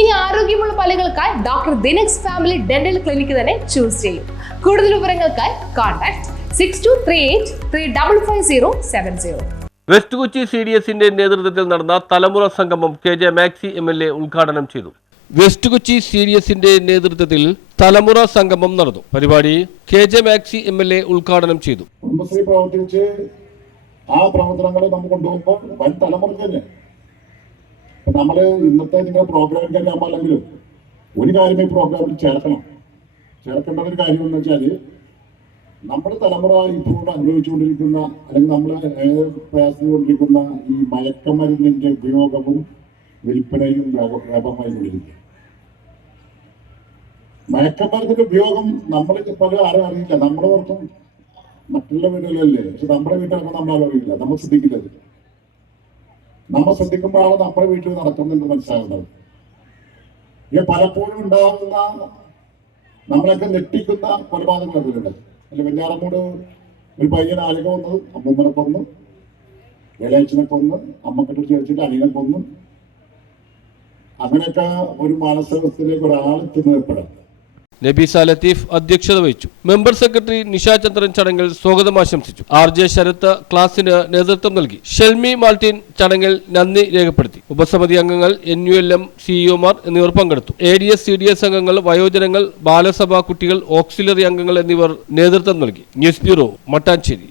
ഇനി ആരോഗ്യമുള്ള പല്ലുകൾക്കായി doctor ദിനക്സ് family dental clinic തന്നെ ചൂസ് ചെയ്യും. കൂടുതൽ വിവരങ്ങൾക്കായി കോൺടാക്ട് 6238355070. വെസ്റ്റ് കൊച്ചി CDSന്റെ നേതൃത്വത്തിൽ നടന്ന തലമുറ സംഗമം KJ മാക്സി MLA ഉദ്ഘാടനം ചെയ്തു. വെസ്റ്റ് കൊച്ചി CDSന്റെ നേതൃത്വത്തിൽ തലമുറ സംഗമം നടന്നു. പരിപാടി KJ മാക്സി MLA ഉദ്ഘാടനം ചെയ്തു. പ്രവർത്തിച്ച് ആ പ്രവർത്തനങ്ങളെ നമ്മൾ കൊണ്ടുപോകുമ്പോൾ വൻ തലമുറക്ക് തന്നെ നമ്മൾ ഇന്നത്തെ നിങ്ങളുടെ പ്രോഗ്രാം കാര്യമാണെങ്കിലും ഒരു കാര്യം ഈ പ്രോഗ്രാമിൽ ചേർക്കേണ്ട ഒരു കാര്യം എന്ന് വെച്ചാൽ നമ്മുടെ തലമുറ ഇപ്പോൾ അനുഭവിച്ചുകൊണ്ടിരിക്കുന്ന അല്ലെങ്കിൽ നമ്മൾ പ്രയാസപ്പെട്ടുകൊണ്ടിരിക്കുന്ന ഈ മയക്കമരുന്നിന്റെ ഉപയോഗവും വിൽപ്പനയും വ്യാപകമായിക്കൊണ്ടിരിക്കുക. മയക്കമരുന്നിന്റെ ഉപയോഗം നമ്മൾ പല ആരും അറിയില്ല. നമ്മുടെ പുറത്തും മറ്റുള്ള വീടുകളിലല്ലേ, പക്ഷെ നമ്മുടെ വീട്ടിലൊക്കെ നമ്മൾ അറിയില്ല, നമ്മൾ ശ്രദ്ധിക്കില്ലത്. നമ്മൾ ശ്രദ്ധിക്കുമ്പോഴാണ് നമ്മുടെ വീട്ടിൽ നടക്കുന്നുണ്ട് മനസ്സിലാകുന്നത്. ഇത് പലപ്പോഴും ഉണ്ടാകുന്ന നമ്മളൊക്കെ ഞെട്ടിക്കുന്ന കൊലപാതകങ്ങൾ അതിലുണ്ട്. അല്ലെ, വെഞ്ഞാറമ്മൂട് ഒരു പയ്യൻ ആലുക കൊന്നു, അമ്മൂമ്മനെ കൊന്നു, ഇളയച്ചനെ കൊന്നു, അമ്മക്കെട്ട് ചോദിച്ചിട്ട് അനിയനെ കൊന്നു. അങ്ങനെയൊക്കെ ഒരു മാനസികാവസ്ഥയിലേക്ക് ഒരാൾ എത്തുന്നപ്പോഴാണ്. നബീസ ലത്തീഫ് അധ്യക്ഷത വഹിച്ചു. മെമ്പർ സെക്രട്ടറി നിഷ ചന്ദ്രൻ ചടങ്ങിൽ സ്വാഗതം ആശംസിച്ചു. RJ ശരത്ത് ക്ലാസിന് നേതൃത്വം നൽകി. ഷെൽമി മാർട്ടിൻ ചടങ്ങിൽ നന്ദി രേഖപ്പെടുത്തി. ഉപസമിതി അംഗങ്ങൾ, NULM CEOമാർ എന്നിവർ പങ്കെടുത്തു. ADS CDS അംഗങ്ങൾ, വയോജനങ്ങൾ, ബാലസഭ കുട്ടികൾ, ഓക്സിലറി അംഗങ്ങൾ എന്നിവർ നേതൃത്വം നൽകി. News bureau, Mattancherry.